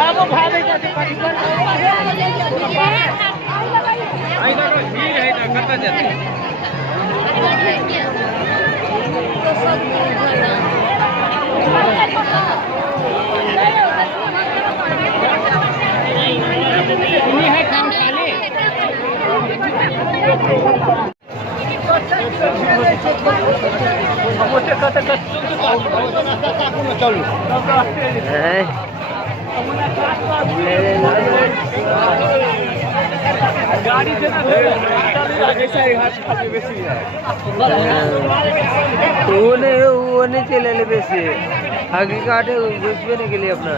हाथ गाड़ी से वो नहीं चले बेसी आगे काटे घुसबे के लिए अपना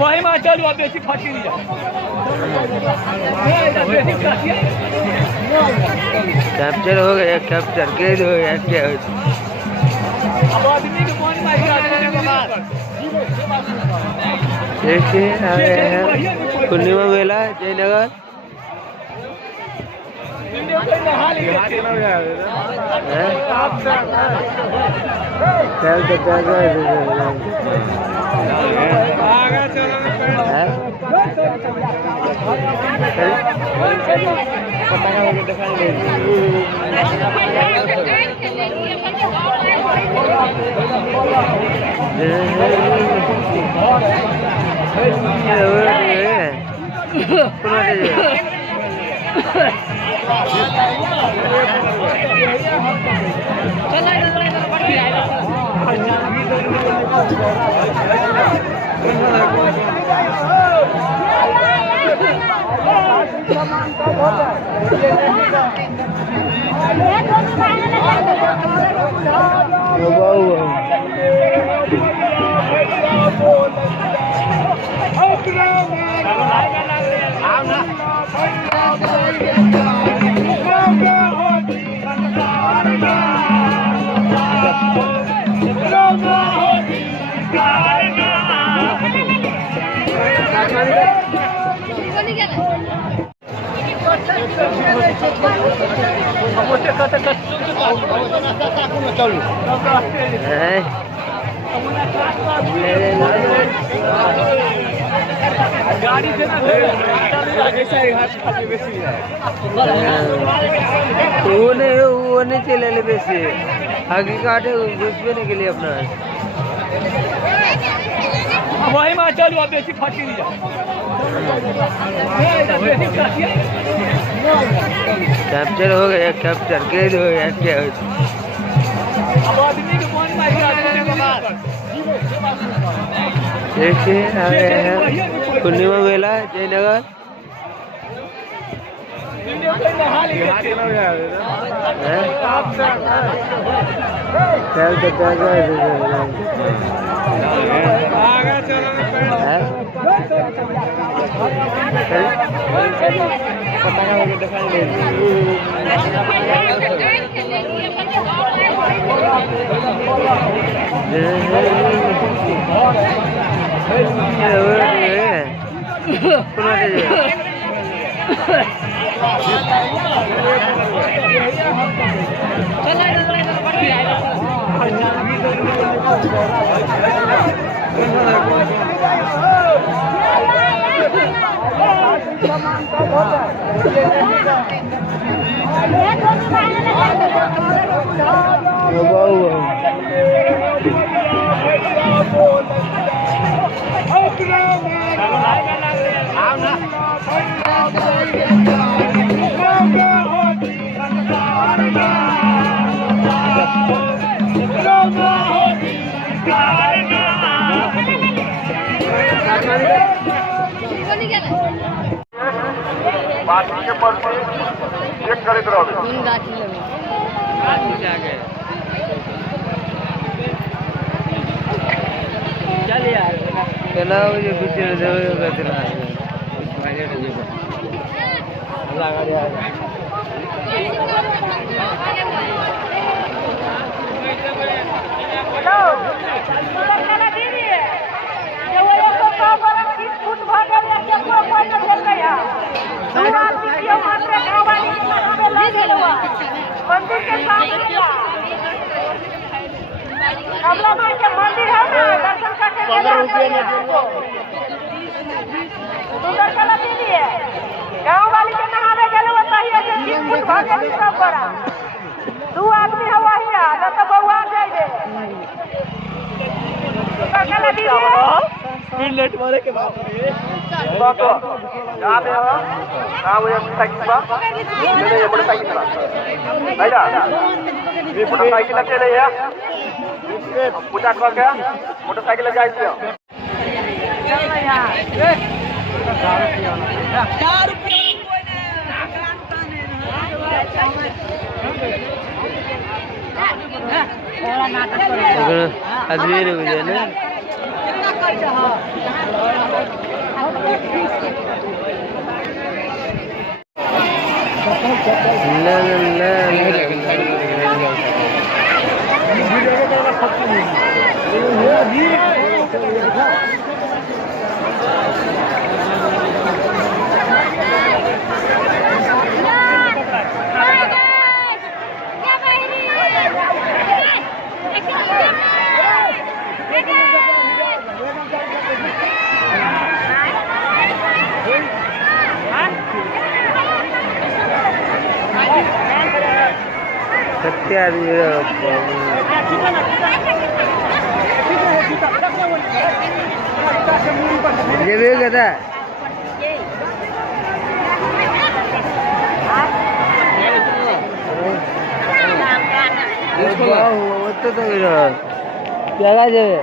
वही में चलू अब बेसी फटी नहीं कैप्चर हो गया कैप्चर कैद हो गया क्या अब आदमी के पानी में देखिए पूर्णिमा मेला जयनगर गाड़ी से वो नहीं चले बेसी आगे काटे घुसबे के लिए अपना वही में चलू अब बेसी फटी नहीं कैप्चर हो गया कैप्चर कैद हो गया क्या अब आदमी के पानी में देखिए पूर्णिमा मेला जयनगर चेक करीत रहो। चल यार केना मुझे कुछ दे गतिला लगा दिया हेलो केना दीदी ये वो को पर 30 फुट भागल या केकरो कोई न देखे या दूर आदमी के मात्र गावानी में ले गेलवा मंदिर के सामने या कमला माई के मंदिर है ना दर्शन करके गेला सुंदर कला दीदी है गांव वाली के नहाने गेले वही है 30 फुट भागल सब बड़ा दू आदमी है वही ना तो बउआ जाई दे सुंदर कला दीदी मिनट मारे के बाप रे बातो कहां पे हो हां वो साइकिल बा मेरे ये मोटरसाइकिल चला भैया ये मोटरसाइकिल चले या पूजा कर के मोटरसाइकिल जाई छियो चल यार 4 रुपया आदमी रुक जाए ना ला ला ला सत्य आदमी ये भी कहता तो क्या जाए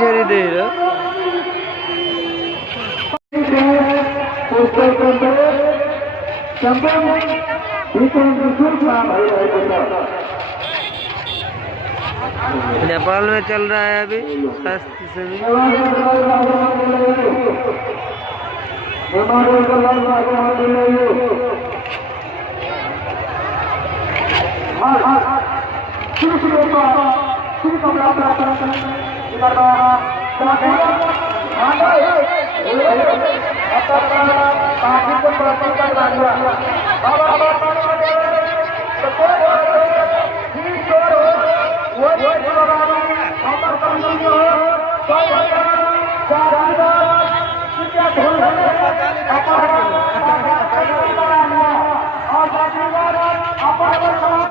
झरी दे नेपाल में चल रहा है अभी शास्त्री सभी। और